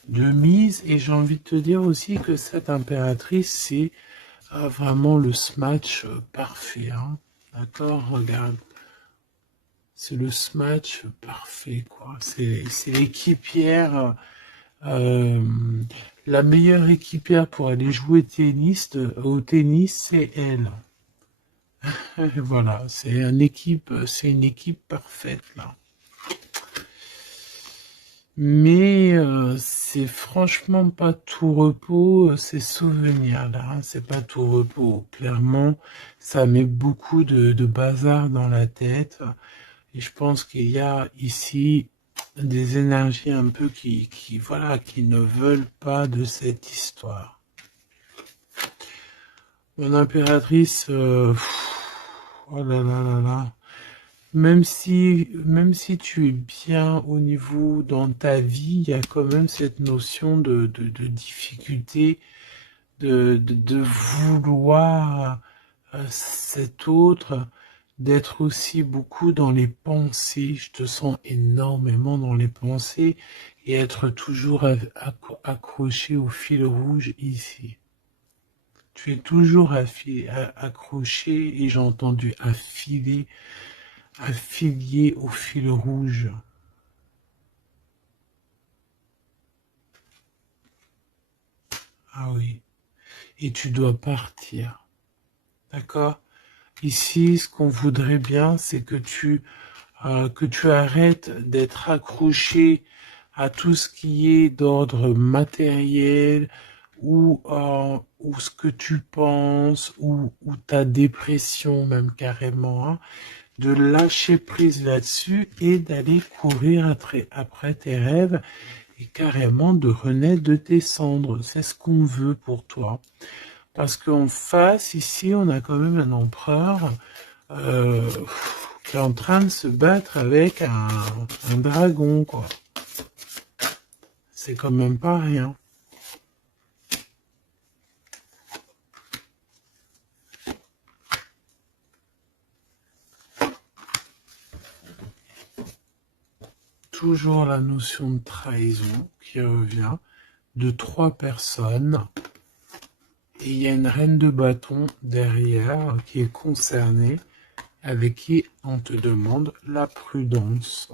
de mise. Et j'ai envie de te dire aussi que cette impératrice, c'est vraiment le smash parfait. Hein. D'accord? Regarde. C'est le smash parfait, quoi. C'est l'équipière, la meilleure équipière pour aller jouer au tennis, c'est elle. Voilà, c'est une équipe parfaite là. Mais c'est franchement pas tout repos, ces souvenirs-là, hein, c'est pas tout repos. Clairement, ça met beaucoup de bazar dans la tête. Et je pense qu'il y a ici des énergies un peu voilà, qui ne veulent pas de cette histoire. Mon impératrice, oh là là là là. Même si tu es bien au niveau dans ta vie, il y a quand même cette notion de difficulté, de vouloir cet autre, d'être aussi beaucoup dans les pensées. Je te sens énormément dans les pensées et être toujours accroché au fil rouge ici. Tu es toujours accroché et j'ai entendu affilié au fil rouge. Ah oui. Et tu dois partir. D'accord? Ici, ce qu'on voudrait bien, c'est que tu arrêtes d'être accroché à tout ce qui est d'ordre matériel ou ou ce que tu penses, ou ta dépression même carrément, hein, de lâcher prise là-dessus et d'aller courir après tes rêves et carrément de renaître de tes cendres. C'est ce qu'on veut pour toi. Parce qu'en face, ici, on a quand même un empereur euh, qui est en train de se battre avec un dragon, quoi. C'est quand même pas rien. Toujours la notion de trahison qui revient de 3 personnes. Et il y a une reine de bâton derrière qui est concernée, avec qui on te demande la prudence.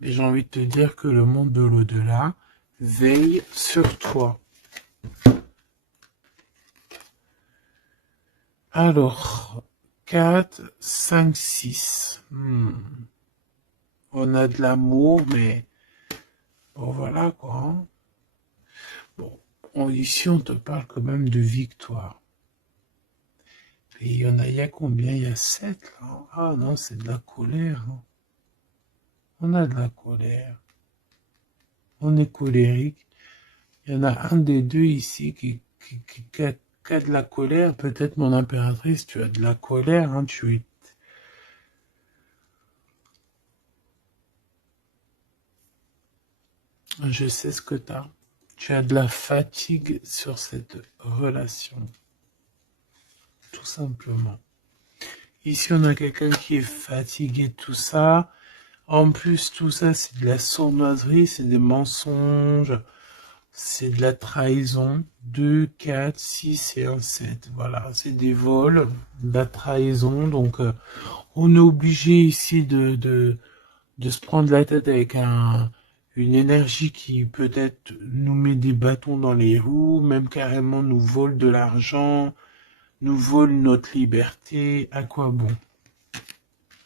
Mais j'ai envie de te dire que le monde de l'au-delà veille sur toi. Alors, 4, 5, 6. On a de l'amour, mais bon, voilà quoi. Hein. Bon, ici, on te parle quand même de victoire. Et il y a combien? Il y a 7 là. Ah non, c'est de la colère. Hein. On a de la colère. On est colérique. Il y en a un des deux ici qui a de la colère. Peut-être mon impératrice, tu as de la colère. Hein, Je sais ce que tu as. Tu as de la fatigue sur cette relation. Tout simplement. Ici, on a quelqu'un qui est fatigué de tout ça. En plus, tout ça, c'est de la sournoiserie, c'est des mensonges, c'est de la trahison. 2, 4, 6 et un 7. Voilà, c'est des vols, de la trahison. Donc, on est obligé ici de se prendre la tête avec une énergie qui peut-être nous met des bâtons dans les roues, même carrément nous vole de l'argent, nous vole notre liberté. À quoi bon?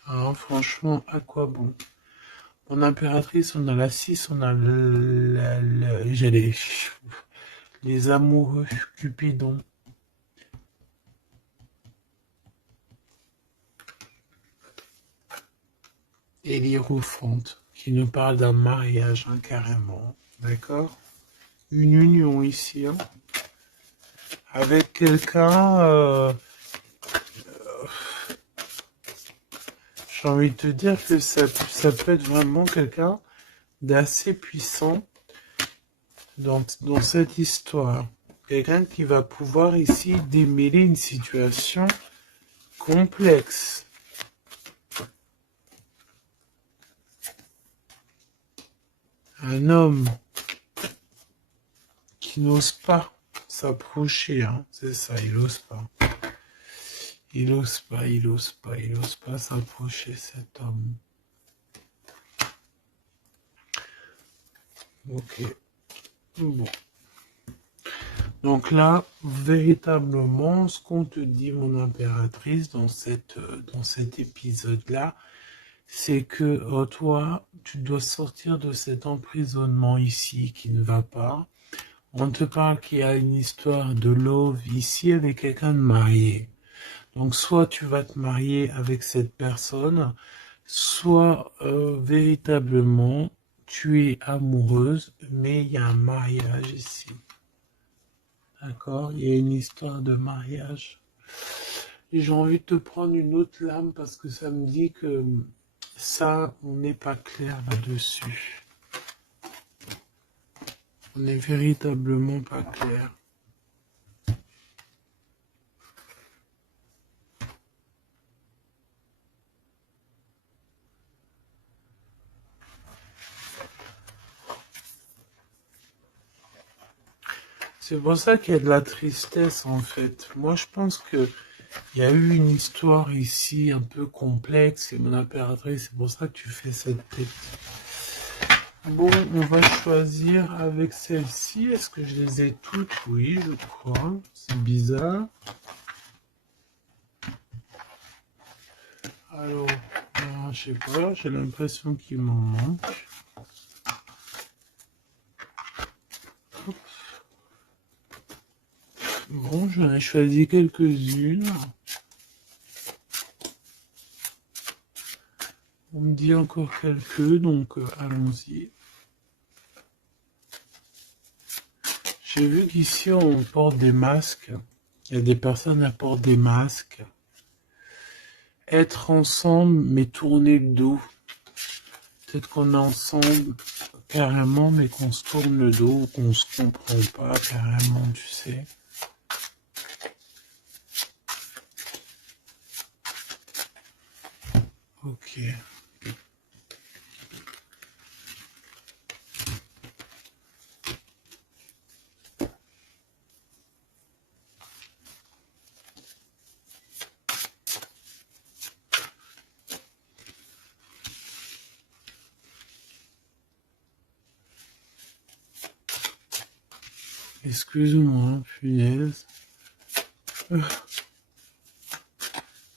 Hein, franchement, à quoi bon? Mon impératrice, on a la 6, on a j'ai les amoureux, Cupidon. Et l'Hiérophante, qui nous parle d'un mariage, hein, carrément. D'accord? Une union ici, hein, avec quelqu'un, j'ai envie de te dire que ça peut être vraiment quelqu'un d'assez puissant dans cette histoire. Quelqu'un qui va pouvoir ici démêler une situation complexe. Un homme qui n'ose pas s'approcher, hein, c'est ça, il n'ose pas. Il n'ose pas, il n'ose pas, il n'ose pas s'approcher, cet homme. Ok. Bon. Donc là, véritablement, ce qu'on te dit, mon impératrice, dans cet épisode-là, c'est que toi, tu dois sortir de cet emprisonnement ici qui ne va pas. On te parle qu'il y a une histoire de love ici avec quelqu'un de marié. Donc soit tu vas te marier avec cette personne, soit véritablement tu es amoureuse, mais il y a un mariage ici. D'accord? Il y a une histoire de mariage. Et j'ai envie de te prendre une autre lame parce que ça me dit que ça, on n'est pas clair là-dessus. On n'est véritablement pas clair. C'est pour ça qu'il y a de la tristesse en fait. Moi je pense que il y a eu une histoire ici un peu complexe et mon impératrice, c'est pour ça que tu fais cette tête. Bon, on va choisir avec celle-ci. Est-ce que je les ai toutes? Oui, je crois. C'est bizarre. Alors, je sais pas, j'ai l'impression qu'il m'en manque. Bon, j'en ai choisi quelques-unes. On me dit encore quelques, donc allons-y. J'ai vu qu'ici on porte des masques. Il y a des personnes qui portent des masques. Être ensemble, mais tourner le dos. Peut-être qu'on est ensemble carrément, mais qu'on se tourne le dos ou qu'on se comprend pas carrément, tu sais. Ok. Excuse-moi, punaise.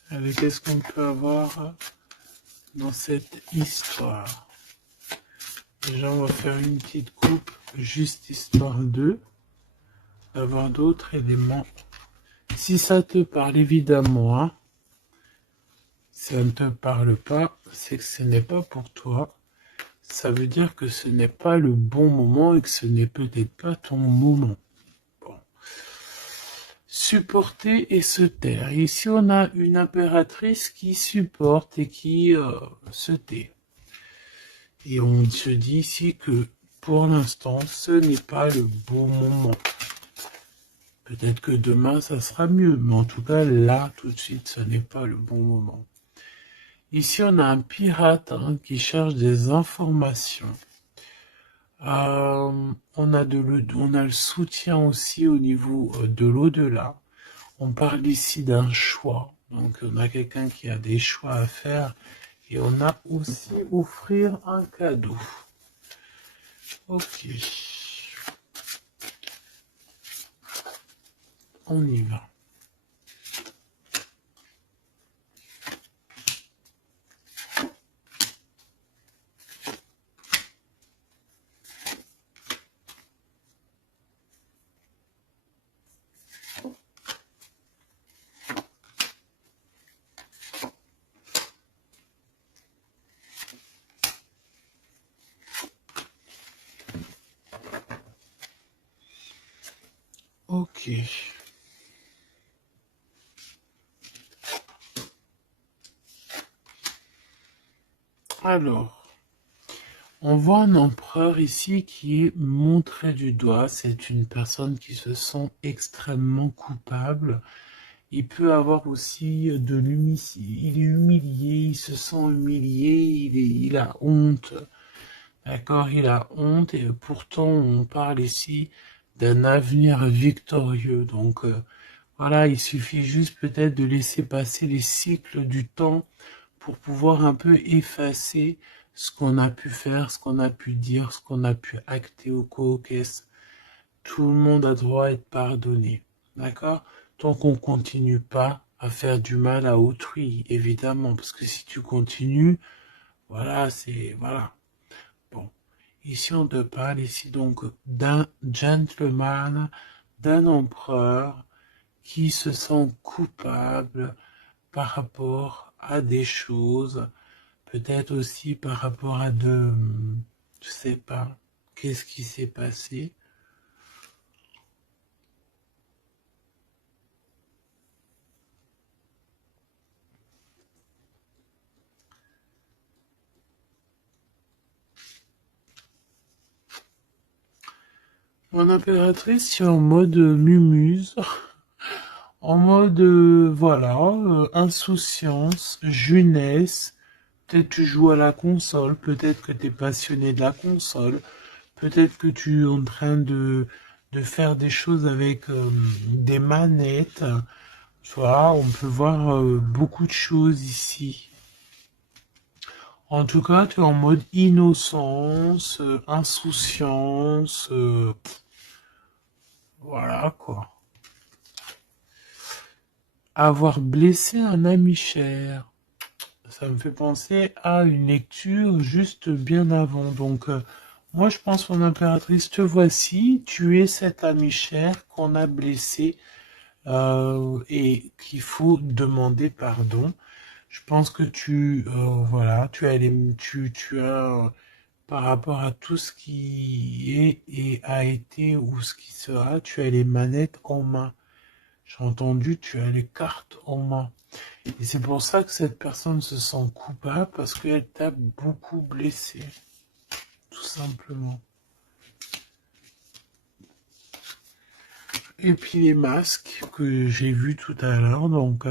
Allez, qu'est-ce qu'on peut avoir dans cette histoire? Déjà, on va faire une petite coupe, juste histoire d'avoir d'autres éléments. Si ça te parle, évidemment, hein. Si ça ne te parle pas, c'est que ce n'est pas pour toi. Ça veut dire que ce n'est pas le bon moment et que ce n'est peut-être pas ton moment. Bon. Supporter et se taire. Ici, on a une impératrice qui supporte et qui se tait. Et on se dit ici que pour l'instant, ce n'est pas le bon moment. Peut-être que demain, ça sera mieux, mais en tout cas, là, tout de suite, ce n'est pas le bon moment. Ici, on a un pirate qui cherche des informations. On a le soutien aussi au niveau de l'au-delà. On parle ici d'un choix. Donc, on a quelqu'un qui a des choix à faire. Et on a aussi offrir un cadeau. Ok. On y va. Ok. Alors, on voit un empereur ici qui est montré du doigt. C'est une personne qui se sent extrêmement coupable. Il peut avoir aussi de l'humilité. Il est humilié, il se sent humilié, il a honte. D'accord, il a honte et pourtant on parle ici d'un avenir victorieux. Donc voilà, il suffit juste peut-être de laisser passer les cycles du temps pour pouvoir un peu effacer ce qu'on a pu faire, ce qu'on a pu dire, ce qu'on a pu acter au co-caisse. Tout le monde a droit à être pardonné. D'accord? Tant qu'on continue pas à faire du mal à autrui, évidemment, parce que si tu continues, voilà, voilà. Bon. Ici, on te parle ici donc d'un gentleman, d'un empereur qui se sent coupable par rapport à des choses, peut-être aussi par rapport à je sais pas, qu'est-ce qui s'est passé. Mon impératrice, c'est en mode mumuse, en mode, voilà, insouciance, jeunesse. Peut-être tu joues à la console, peut-être que tu es passionné de la console, peut-être que tu es en train de faire des choses avec des manettes. Tu vois, on peut voir beaucoup de choses ici. En tout cas, tu es en mode innocence, insouciance, voilà quoi. Avoir blessé un ami cher. Ça me fait penser à une lecture juste bien avant. Donc, moi, je pense, mon impératrice, te voici. Tu es cet ami cher qu'on a blessé. et qu'il faut demander pardon. Je pense que voilà, tu as, par rapport à tout ce qui est et a été ou ce qui sera, tu as les manettes en main. J'ai entendu, tu as les cartes en main. Et c'est pour ça que cette personne se sent coupable parce qu'elle t'a beaucoup blessé, tout simplement. Et puis les masques que j'ai vus tout à l'heure, donc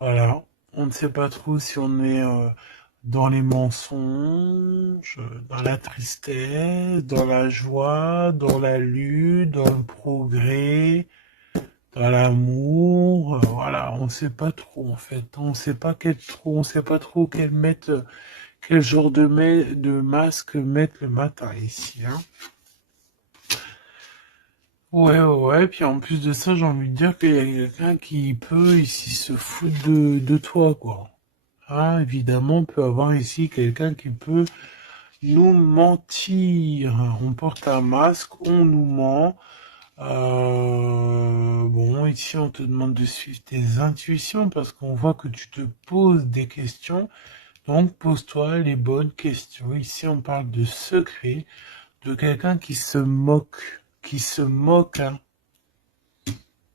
voilà, on ne sait pas trop si on est dans les mensonges, dans la tristesse, dans la joie, dans la lutte, dans le progrès, dans l'amour, voilà, on ne sait pas trop en fait, on sait pas trop quel genre de masque mettre le matin ici, hein. Ouais, ouais, ouais, puis en plus de ça, j'ai envie de dire qu'il y a quelqu'un qui peut ici se foutre de toi, quoi. Ah, évidemment, on peut avoir ici quelqu'un qui peut nous mentir. On porte un masque, on nous ment. Bon, ici, on te demande de suivre tes intuitions parce qu'on voit que tu te poses des questions. Donc, pose-toi les bonnes questions. Ici, on parle de secret, de quelqu'un qui se moque, hein.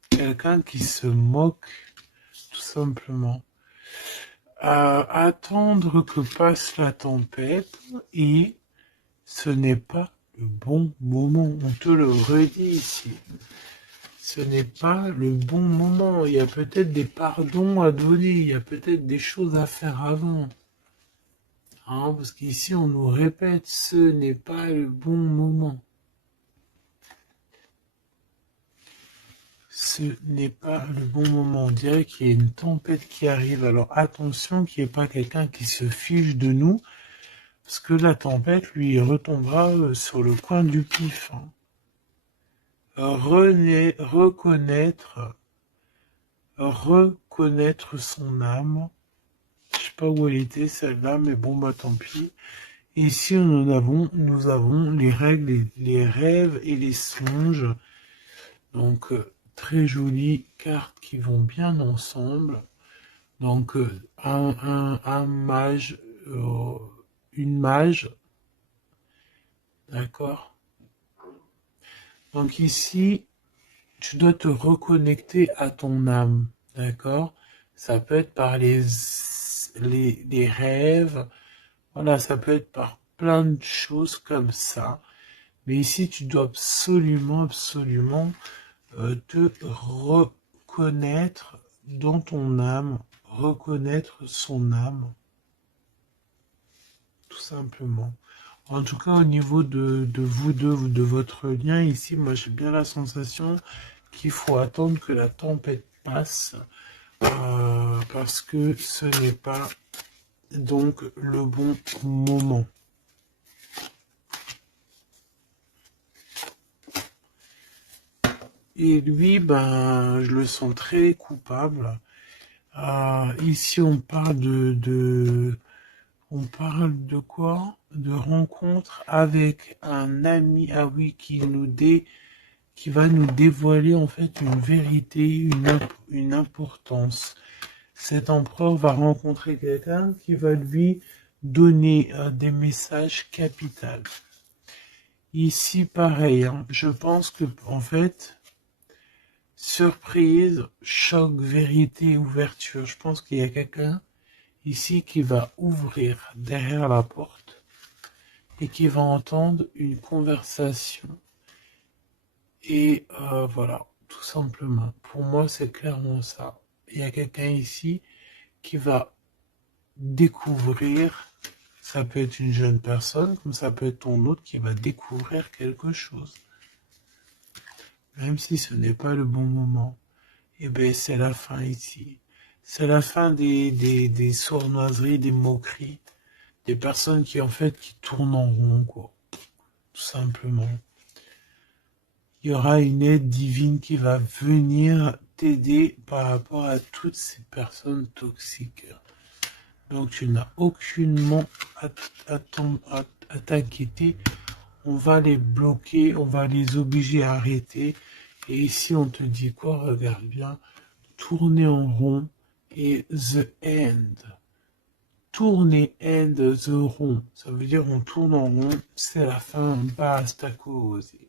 Quelqu'un qui se moque, tout simplement. Attendre que passe la tempête et ce n'est pas le bon moment. On te le redit ici. Ce n'est pas le bon moment. Il y a peut-être des pardons à donner. Il y a peut-être des choses à faire avant. Hein, parce qu'ici, on nous répète, ce n'est pas le bon moment. Ce n'est pas le bon moment. On dirait qu'il y a une tempête qui arrive. Alors attention qu'il n'y ait pas quelqu'un qui se fiche de nous. Parce que la tempête, lui, retombera sur le coin du pif. Hein. Reconnaître son âme. Je sais pas où elle était celle-là, mais bon bah tant pis. Et ici nous avons les règles, les rêves et les songes. Donc très jolies cartes qui vont bien ensemble. Donc un mage, une mage, d'accord. Donc ici, tu dois te reconnecter à ton âme, d'accord? Ça peut être par les rêves, voilà, ça peut être par plein de choses comme ça. Mais ici, tu dois absolument, absolument te reconnaître dans ton âme, reconnaître son âme, tout simplement. En tout cas, au niveau de vous deux, de votre lien ici, moi j'ai bien la sensation qu'il faut attendre que la tempête passe parce que ce n'est pas donc le bon moment. Et lui, ben, je le sens très coupable. Ici, on parle on parle de quoi? De rencontre avec un ami, ah oui, qui va nous dévoiler en fait une vérité, une importance. Cet empereur va rencontrer quelqu'un qui va lui donner des messages capitaux. Ici, pareil, hein, je pense que en fait, surprise, choc, vérité, ouverture. Je pense qu'il y a quelqu'un ici qui va ouvrir derrière la porte et qui va entendre une conversation. Et voilà, tout simplement. Pour moi, c'est clairement ça. Il y a quelqu'un ici qui va découvrir, ça peut être une jeune personne, comme ça peut être ton autre qui va découvrir quelque chose. Même si ce n'est pas le bon moment. Et bien, c'est la fin ici. C'est la fin des sournoiseries, des moqueries, des personnes qui, en fait, qui tournent en rond, quoi. Tout simplement. Il y aura une aide divine qui va venir t'aider par rapport à toutes ces personnes toxiques. Donc tu n'as aucunement à t'inquiéter. On va les bloquer, on va les obliger à arrêter Et ici, on te dit quoi? Regarde bien. Tourner en rond et the end. Tourner end the rond. Ça veut dire on tourne en rond, c'est la fin, basta così.